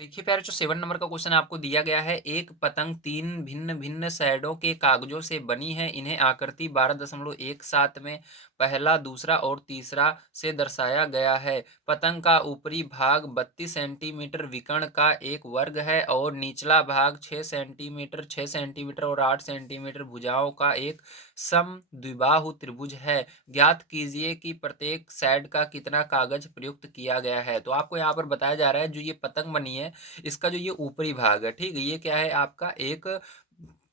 देखिए प्यारे, जो 7 नंबर का क्वेश्चन आपको दिया गया है, एक पतंग 3 भिन्न-भिन्न शैडो के कागजों से बनी है। इन्हें आकृति 12.17 में पहला, दूसरा और तीसरा से दर्शाया गया है। पतंग का ऊपरी भाग 32 सेंटीमीटर विकर्ण का एक वर्ग है और निचला भाग 6 सेंटीमीटर, 6 सेंटीमीटर और 8 सेंटीमीटर भुजाओं का एक समद्विबाहु त्रिभुज है। ज्ञात कीजिए कि प्रत्येक साइड का कितना कागज प्रयुक्त किया गया है। तो आपको यहाँ पर बताया जा रहा है, जो ये पतंग बनी है, इसका जो ये ऊपरी भाग है, ठीक है, ये क्या है आपका एक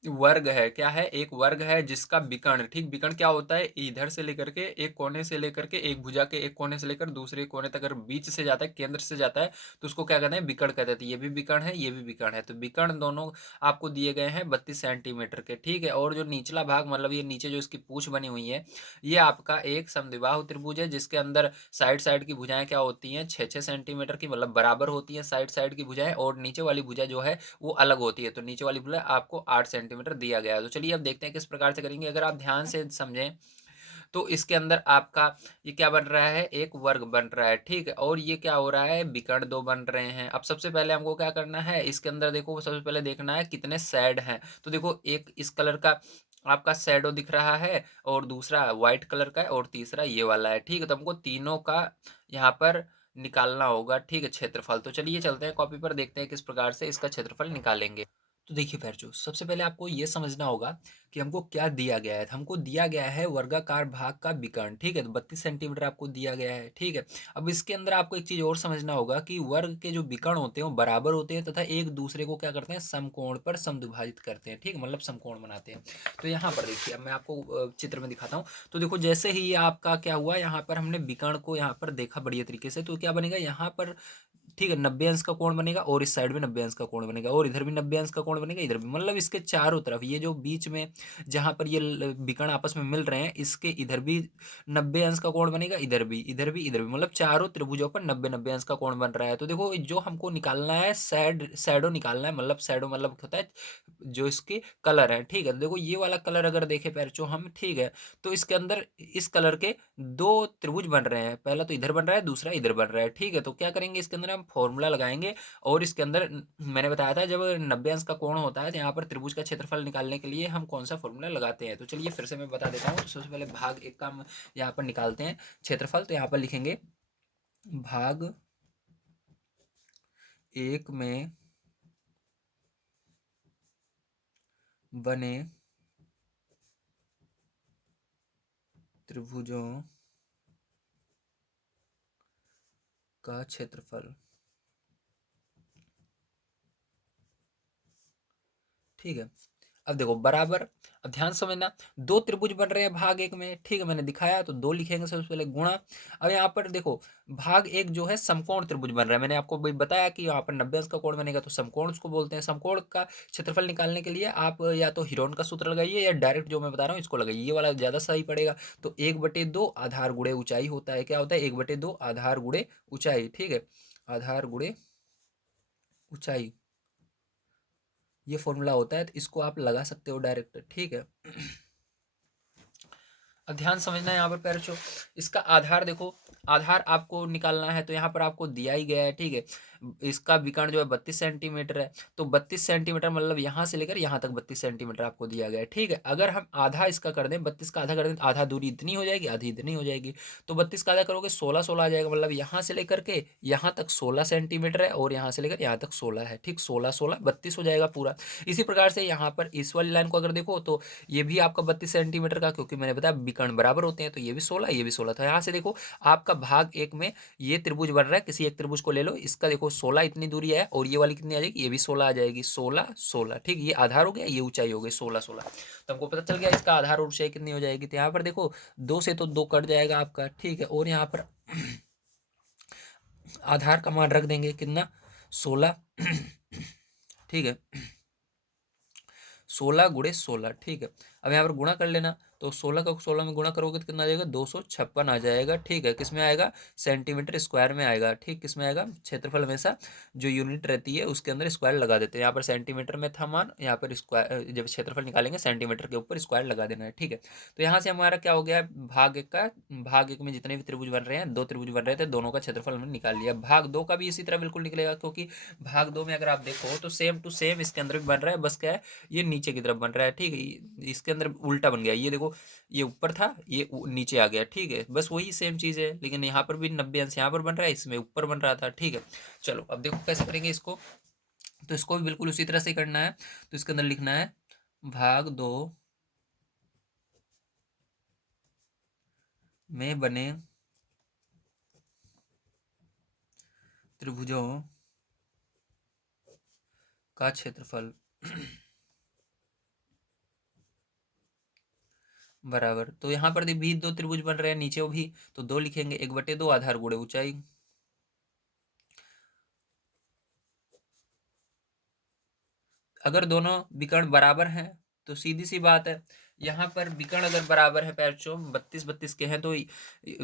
वर्ग है। क्या है? एक वर्ग है जिसका विकर्ण, ठीक, विकर्ण क्या होता है, इधर से लेकर के एक कोने से लेकर के एक भुजा के एक कोने से लेकर दूसरे कोने तक अगर बीच से जाता है, केंद्र से जाता है, तो उसको क्या कहते हैं, विकर्ण कहते हैं। तो ये भी विकर्ण है, ये भी विकर्ण है। तो विकर्ण दोनों आपको दिए गए हैं 32 सेंटीमीटर के, ठीक है। और जो निचला भाग, मतलब ये नीचे जो इसकी पूंछ बनी हुई है, ये आपका एक समद्विबाहु त्रिभुज है, जिसके अंदर साइड साइड की भुजाएं क्या होती हैं, 6-6 सेंटीमीटर की, मतलब बराबर होती हैं साइड साइड की भुजाएं, और नीचे वाली भुजा जो है वो अलग होती है। तो नीचे वाली भुजा आपको 8 सेंटीमीटर दिया गया है। तो चलिए अब देखते हैं किस प्रकार से करेंगे। अगर आप ध्यान से समझें तो इसके अंदर आपका ये क्या बन रहा है, एक वर्ग बन रहा है, ठीक है। और ये क्या हो रहा है, विकर्ण दो बन रहे हैं। अब सबसे पहले हमको क्या करना है, इसके अंदर देखो, सबसे पहले देखना है कितने साइड हैं। तो देखो, एक इस कलर का आपका शैडो दिख रहा है, और दूसरा व्हाइट कलर का है, और तीसरा ये वाला है, ठीक है। तो हमको तीनों का यहाँ पर निकालना होगा, ठीक है, क्षेत्रफल। तो चलिए चलते हैं कॉपी पर, देखते हैं किस प्रकार से इसका क्षेत्रफल निकालेंगे। तो देखिए बच्चों, सबसे पहले आपको ये समझना होगा कि हमको क्या दिया गया है। हमको दिया गया है वर्गाकार भाग का विकर्ण, ठीक है। तो 32 सेंटीमीटर आपको दिया गया है, ठीक है। अब इसके अंदर आपको एक चीज और समझना होगा कि वर्ग के जो विकर्ण होते हैं वो बराबर होते हैं, तथा एक दूसरे को क्या करते हैं, समकोण पर समद्विभाजित करते हैं, ठीक है, मतलब समकोण बनाते हैं। तो यहाँ पर देखिए, अब मैं आपको चित्र में दिखाता हूँ। तो देखो, जैसे ही ये आपका क्या हुआ, यहाँ पर हमने विकर्ण को यहाँ पर देखा बढ़िया तरीके से, तो क्या बनेगा यहाँ पर, ठीक है, 90 अंश का कोण बनेगा, और इस साइड में 90 अंश का कोण बनेगा, और इधर भी 90 अंश का कोण बनेगा, इधर भी, मतलब इसके चारों तरफ, ये जो बीच में जहां पर ये विकर्ण आपस में मिल रहे हैं, इसके इधर भी 90 अंश का कोण बनेगा, इधर भी, इधर भी, इधर भी, मतलब चारों त्रिभुजों पर 90-90 अंश का कोण बन रहा है। तो देखो, जो हमको निकालना है, सैडो निकालना है, मतलब सैडो मतलब होता है जो इसके कलर है, ठीक है। तो देखो, ये वाला कलर अगर देखे पैरचो हम, ठीक है, तो इसके अंदर इस कलर के दो त्रिभुज बन रहे हैं। पहला तो इधर बन रहा है, दूसरा इधर बन रहा है, ठीक है। तो क्या करेंगे, इसके अंदर हम फॉर्मूला लगाएंगे, और इसके अंदर मैंने बताया था, जब 90 अंश का कोण होता है, तो यहाँ पर त्रिभुज का क्षेत्रफल निकालने के लिए हम कौन सा फॉर्मूला लगाते हैं। तो चलिए फिर से मैं बता देता हूँ। तो सबसे पहले भाग एक का हम यहाँ पर निकालते हैं क्षेत्रफल। तो यहाँ पर लिखेंगे भाग एक में बने त्रिभुजों का क्षेत्रफल, ठीक है। अब देखो बराबर, अब ध्यान से समझना, दो त्रिभुज बन रहे हैं भाग एक में, ठीक है, मैंने दिखाया, तो दो लिखेंगे सबसे पहले गुणा। अब यहाँ पर देखो, भाग एक जो है समकोण त्रिभुज बन रहा है, मैंने आपको बताया कि यहाँ पर 90 अंश का कोण बनेगा, तो समकोण उसको बोलते हैं। समकोण का क्षेत्रफल निकालने के लिए आप या तो हीरोन का सूत्र लगाइए, या डायरेक्ट जो मैं बता रहा हूँ इसको लगाइए, ये वाला ज्यादा सही पड़ेगा। तो 1/2 आधार गुणे ऊंचाई होता है, क्या होता है, 1/2 आधार गुणे ऊंचाई, ठीक है, आधार गुणे ऊंचाई, ये फॉर्मूला होता है। तो इसको आप लगा सकते हो डायरेक्ट, ठीक है। अब ध्यान समझना है यहाँ पर पैरचो, इसका आधार देखो, आधार आपको निकालना है, तो यहाँ पर आपको दिया ही गया है, ठीक है। इसका विकर्ण जो है 32 सेंटीमीटर है, तो 32 सेंटीमीटर मतलब यहाँ से लेकर यहाँ तक 32 सेंटीमीटर आपको दिया गया है, ठीक है। अगर हम आधा इसका कर दें, 32 का आधा कर दें, तो आधा दूरी इतनी हो जाएगी, आधी इतनी हो जाएगी। तो 32 का आधा करोगे 16-16 आ जाएगा, मतलब यहाँ से लेकर के यहाँ तक 16 सेंटीमीटर है, और यहाँ से लेकर यहाँ तक 16 है, ठीक, 16-16 32 हो जाएगा पूरा। इसी प्रकार से यहाँ पर इस वाली लाइन को अगर देखो, तो ये भी आपका 32 सेंटीमीटर का, क्योंकि मैंने बताया विकर्ण बराबर होते हैं, तो ये भी 16, ये भी 16 था। यहाँ से देखो, आपका भाग एक में ये त्रिभुज बन रहा है, किसी एक त्रिभुज को ले लो, इसका देखो 16 इतनी दूरी है, और ये वाली कितनी आ जाएगी, ये भी 16 आ जाएगी, 16-16, ठीक, ये आधार हो गया, ये ऊंचाई हो गई 16-16। तो हमको पता चल गया इसका आधार और ऊंचाई कितनी हो जाएगी। तो यहाँ पर देखो, दो से तो दो कट जाएगा आपका, ठीक है, और यहाँ पर आधार का मान रख देंगे कितना, 16, ठीक है, 16 × 16, ठीक है। अब यहाँ पर गुणा कर लेना, तो 16 का 16 में गुणा करोगे तो कितना आ जाएगा, 256 आ जाएगा। ठीक है, किस में आएगा, सेंटीमीटर स्क्वायर में आएगा। ठीक, किस में आएगा, क्षेत्रफल हमेशा जो यूनिट रहती है उसके अंदर स्क्वायर लगा देते हैं। यहाँ पर सेंटीमीटर में था मान, यहाँ पर स्क्वायर, जब क्षेत्रफल निकालेंगे सेंटीमीटर के ऊपर स्क्वायर लगा देना है। ठीक है, तो यहाँ से हमारा क्या हो गया, भाग एक का, भाग एक में जितने भी त्रिभुज बन रहे हैं, दो त्रिभुज बन रहे थे, दोनों का क्षेत्रफल हमने निकाल लिया। भाग दो का भी इसी तरह बिल्कुल निकलेगा, क्योंकि भाग दो में अगर आप देखो तो सेम टू सेम इसके अंदर भी बन रहा है, बस क्या है, ये नीचे की तरफ बन रहा है। ठीक है, इसके अंदर उल्टा बन गया, ये देखो, ये ऊपर था, ये नीचे आ गया। ठीक है, बस वही सेम चीज़ है, लेकिन यहाँ पर भी 90 अंश यहाँ पर बन रहा है, इसमें ऊपर बन रहा था। ठीक है, चलो अब देखो कैसे करेंगे इसको। तो इसको भी बिल्कुल उसी तरह से करना है। तो इसके अंदर लिखना है भाग दो में बने त्रिभुजों का क्षेत्रफल बराबर, तो यहाँ पर भी दो त्रिभुज बन रहे हैं, नीचे भी, तो दो लिखेंगे, 1/2 आधार गुणे ऊंचाई। अगर दोनों विकर्ण बराबर हैं तो सीधी सी बात है, यहाँ पर विकर्ण अगर बराबर है पैरचो, 32-32 के हैं, तो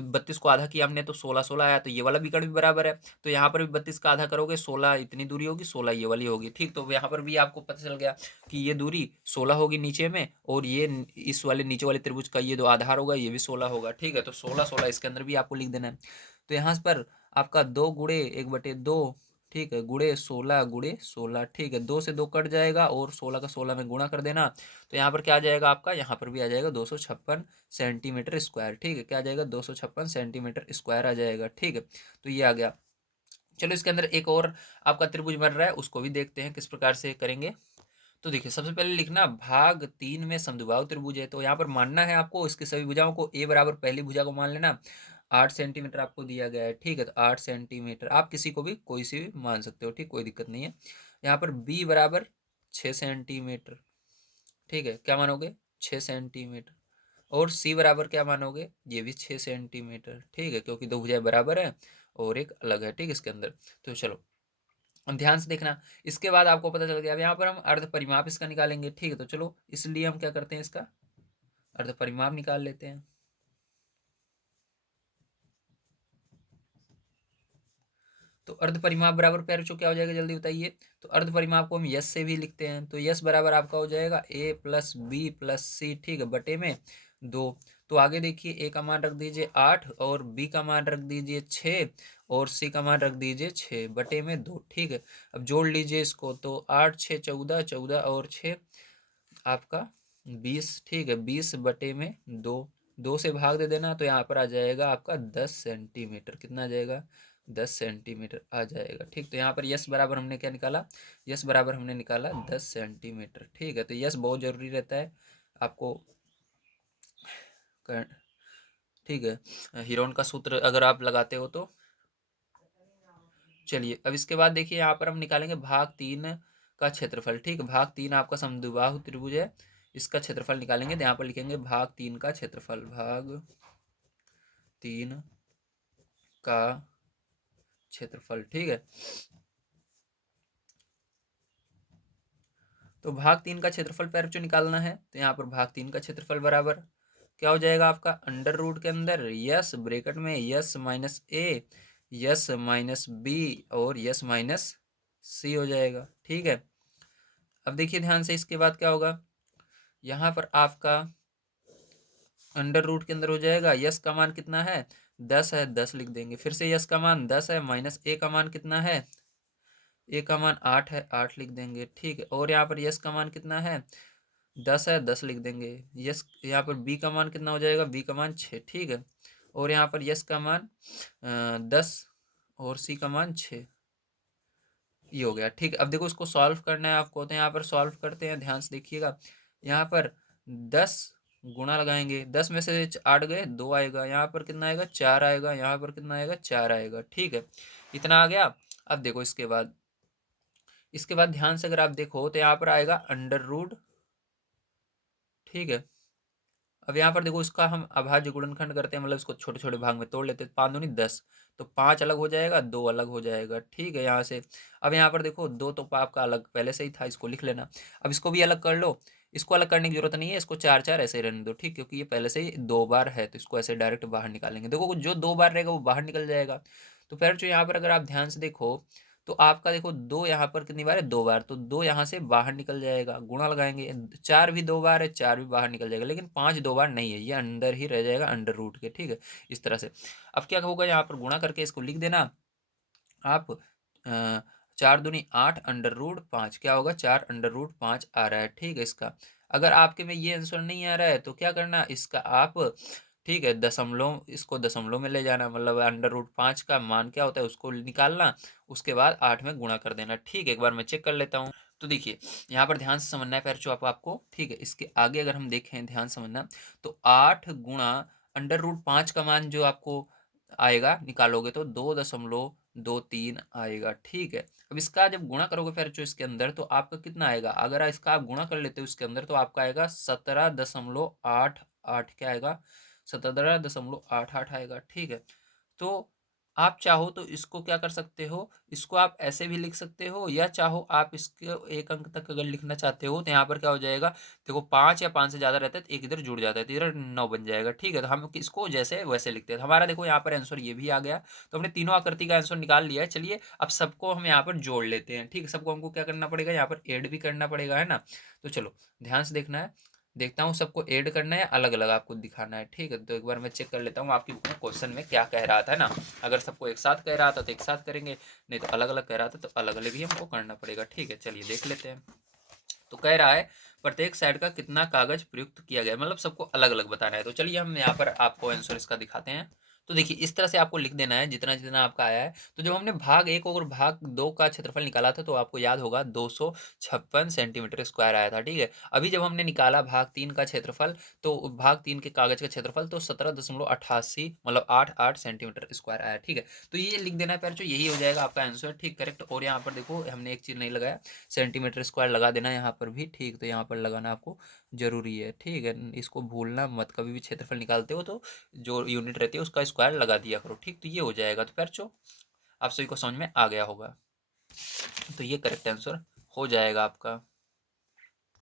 32 को आधा किया हमने तो 16-16 आया, तो ये वाला विकर्ण भी बराबर है। तो यहाँ पर भी 32 का आधा करोगे, 16 इतनी दूरी होगी, 16 ये वाली होगी। ठीक, तो यहाँ पर भी आपको पता चल गया कि ये दूरी 16 होगी नीचे में, और ये इस वाले नीचे वाले त्रिभुज का ये जो आधार होगा ये भी 16 होगा। ठीक है, तो 16-16 इसके अंदर भी आपको लिख देना है। तो यहाँ पर आपका 2 × 1/2, ठीक है, गुणे 16 × 16। ठीक है, 2 से 2 कट जाएगा, और 16 का 16 में गुणा कर देना। तो यहाँ पर क्या आ जाएगा आपका, यहाँ पर भी आ जाएगा 256 सेंटीमीटर स्क्वायर। ठीक है, क्या आ जाएगा, 256 सेंटीमीटर स्क्वायर आ जाएगा। ठीक है, तो ये आ गया। चलो इसके अंदर एक और आपका त्रिभुज बन रहा है, उसको भी देखते हैं किस प्रकार से करेंगे। तो देखिए, सबसे पहले लिखना भाग 3 में समद्विबाहु त्रिभुज है। तो यहाँ पर मानना है आपको इसकी सभी भुजाओं को, ए बराबर पहली भुजा को मान लेना, 8 सेंटीमीटर आपको दिया गया है। ठीक है, तो 8 सेंटीमीटर, आप किसी को भी कोई सी भी मान सकते हो। ठीक, कोई दिक्कत नहीं है। यहाँ पर बी बराबर 6 सेंटीमीटर। ठीक है, क्या मानोगे, 6 सेंटीमीटर। और सी बराबर क्या मानोगे, ये भी 6 सेंटीमीटर। ठीक है, क्योंकि दो भुजाएं बराबर है और एक अलग है। ठीक, इसके अंदर, तो चलो अब ध्यान से देखना। इसके बाद आपको पता चल गया, अब यहाँ पर हम अर्ध परिमाप इसका निकालेंगे। ठीक है, तो चलो इसलिए हम क्या करते हैं, इसका अर्ध परिमाप निकाल लेते हैं। तो अर्ध परिमाप बराबर पैरचो क्या हो जाएगा, जल्दी बताइए। तो अर्ध परिमाप को हम यस से भी लिखते हैं, तो यस बराबर आपका हो जाएगा a+b+c। ठीक है, बटे में 2। तो आगे देखिए, ए का मान रख दीजिए 8, और बी का मान रख दीजिए 6, और सी का मान रख दीजिए 6 बटे में 2। ठीक है, अब जोड़ लीजिए इसको, तो 8 6 14, 14 और 6 आपका 20। ठीक है, 20 बटे में 2, 2 से भाग दे देना, तो यहाँ पर आ जाएगा आपका 10 सेंटीमीटर। कितना आ जाएगा, 10 सेंटीमीटर आ जाएगा। ठीक, तो यहाँ पर यस बराबर हमने क्या निकाला, यस बराबर हमने निकाला 10 सेंटीमीटर। ठीक है, तो यस बहुत जरूरी रहता है आपको कर, ठीक है, हीरोन का सूत्र अगर आप लगाते हो तो। चलिए अब इसके बाद देखिए, यहाँ पर हम निकालेंगे भाग 3 का क्षेत्रफल। ठीक, भाग 3 आपका समद्विबाहु त्रिभुज है, इसका क्षेत्रफल निकालेंगे। तो यहाँ पर लिखेंगे भाग 3 का क्षेत्रफल, भाग 3 का क्षेत्रफल। ठीक है, तो भाग 3 का क्षेत्रफल पैर जो निकालना है, तो यहाँ पर भाग 3 का क्षेत्रफल बराबर क्या हो जाएगा आपका, अंडर रूट के अंदर यस ब्रैकेट में यस माइनस ए, यस माइनस बी, और यस माइनस सी हो जाएगा। ठीक है, अब देखिए ध्यान से, इसके बाद क्या होगा, यहाँ पर आपका अंडर रूट के अंदर हो जाएगा, यस का मान कितना है, 10 है, 10 लिख देंगे। फिर से यस का मान 10 है, माइनस ए का मान कितना है, ए का मान 8 है, 8 लिख देंगे। ठीक है, और यहाँ पर यस का मान कितना है, 10 है, 10 लिख देंगे। यस, यहाँ पर बी का मान कितना हो जाएगा, बी का मान 6। ठीक है, और यहाँ पर यस का मान 10, और सी का मान 6, ये हो गया। ठीक, अब देखो इसको सॉल्व करना है आपको, तो यहाँ पर सॉल्व करते हैं, ध्यान से देखिएगा। यहाँ पर 10 गुणा लगाएंगे, 10 में से 8 गए, 2 आएगा, यहाँ पर कितना आएगा, 4 आएगा, यहाँ पर कितना आएगा, 4 आएगा। ठीक है, इतना आ गया। अब देखो इसके बाद ध्यान से अगर आप देखो, तो यहाँ पर आएगा अंडर रूट। ठीक है, अब यहाँ पर देखो, इसका हम अभाज्य गुणनखंड करते हैं, मतलब इसको छोटे छोटे भाग में तोड़ लेते हैं, 5 दूनी 10, तो 5 अलग हो जाएगा, 2 अलग हो जाएगा। ठीक है, यहाँ से अब यहाँ पर देखो, 2 तो आपका अलग पहले से ही था, इसको लिख लेना। अब इसको भी अलग कर लो, इसको अलग करने की जरूरत नहीं है, इसको 4 4 ऐसे ही रहने दो, ठीक, क्योंकि ये पहले से ही 2 बार है, तो इसको ऐसे डायरेक्ट बाहर निकालेंगे। देखो जो 2 बार रहेगा वो बाहर निकल जाएगा। तो फिर जो यहाँ पर अगर आप ध्यान से देखो तो आपका देखो 2 यहाँ पर कितनी बार है, 2 बार, तो 2 यहाँ से बाहर निकल जाएगा, गुणा लगाएंगे। 4 भी 2 बार है, 4 भी बाहर निकल जाएगा, लेकिन 5 2 बार नहीं है, ये अंदर ही रह जाएगा अंडर रूट के, ठीक है, इस तरह से। अब क्या होगा, यहाँ पर गुणा करके इसको लिख देना आप। 4 दूनी 8 अंडर रूट 5, क्या होगा, 4 अंडर रूट 5 आ रहा है, ठीक है। इसका अगर आपके में ये आंसर नहीं आ रहा है तो क्या करना, इसका आप, ठीक है, दशमलव, इसको दशमलव में ले जाना, मतलब अंडर रूट 5 का मान क्या होता है उसको निकालना, उसके बाद 8 में गुणा कर देना, ठीक है। एक बार मैं चेक कर लेता हूँ। तो देखिए यहाँ पर ध्यान से समझना है पैरचो आपको, ठीक है। इसके आगे अगर हम देखें, ध्यान समझना, तो 8 गुणा अंडर रूट 5 का मान जो आपको आएगा निकालोगे तो 2.23 आएगा, ठीक है। अब इसका जब गुणा करोगे फिर जो इसके अंदर, तो आपका कितना आएगा, अगर इसका आप गुणा कर लेते हो इसके अंदर, तो आपका आएगा 17.88, क्या आएगा, 17.88 आएगा, ठीक है। तो आप चाहो तो इसको क्या कर सकते हो, इसको आप ऐसे भी लिख सकते हो, या चाहो आप इसके एक अंक तक अगर लिखना चाहते हो तो यहाँ पर क्या हो जाएगा, देखो 5 या 5 से ज़्यादा रहता है तो एक इधर जुड़ जाता है, तो इधर 9 बन जाएगा, ठीक है। तो हम इसको जैसे वैसे लिखते हैं, तो हमारा देखो यहाँ पर आंसर ये भी आ गया। तो हमने तीनों आकृति का आंसर निकाल लिया है। चलिए अब सबको हम यहाँ पर जोड़ लेते हैं, ठीक है। सबको हमको क्या करना पड़ेगा, यहाँ पर ऐड भी करना पड़ेगा, है ना। तो चलो ध्यान से देखना है, देखता हूँ सबको ऐड करना है, अलग अलग आपको दिखाना है, ठीक है। तो एक बार मैं चेक कर लेता हूँ आपकी बुक में क्वेश्चन में क्या कह रहा था ना। अगर सबको एक साथ कह रहा था तो एक साथ करेंगे, नहीं तो अलग अलग कह रहा था तो अलग अलग ही हमको करना पड़ेगा, ठीक है। चलिए देख लेते हैं। तो कह रहा है प्रत्येक साइड का कितना कागज प्रयुक्त किया गया, मतलब सबको अलग अलग बताना है। तो चलिए हम यहाँ पर आपको आंसर इसका दिखाते हैं। तो देखिए इस तरह से आपको लिख देना है जितना जितना आपका आया है। तो जब हमने भाग 1 और भाग 2 का क्षेत्रफल निकाला था तो आपको याद होगा 256 सेंटीमीटर स्क्वायर आया था, ठीक है। अभी जब हमने निकाला भाग 3 का क्षेत्रफल, तो भाग 3 के कागज का क्षेत्रफल तो 17.88 मतलब 88 सेंटीमीटर स्क्वायर आया, ठीक है। तो ये लिख देना है, जो यही हो जाएगा आपका आंसर, ठीक, करेक्ट। और यहाँ पर देखो हमने एक चीज़ नहीं लगाया, सेंटीमीटर स्क्वायर लगा देना यहाँ पर भी, ठीक। तो यहाँ पर लगाना आपको जरूरी है, ठीक है। इसको भूलना मत, कभी भी क्षेत्रफल निकालते हो तो जो यूनिट रहती है उसका स्क्वायर लगा दिया करो, ठीक। तो ये हो जाएगा। तो पैरचो आप सभी को समझ में आ गया होगा, तो ये करेक्ट आंसर हो जाएगा आपका।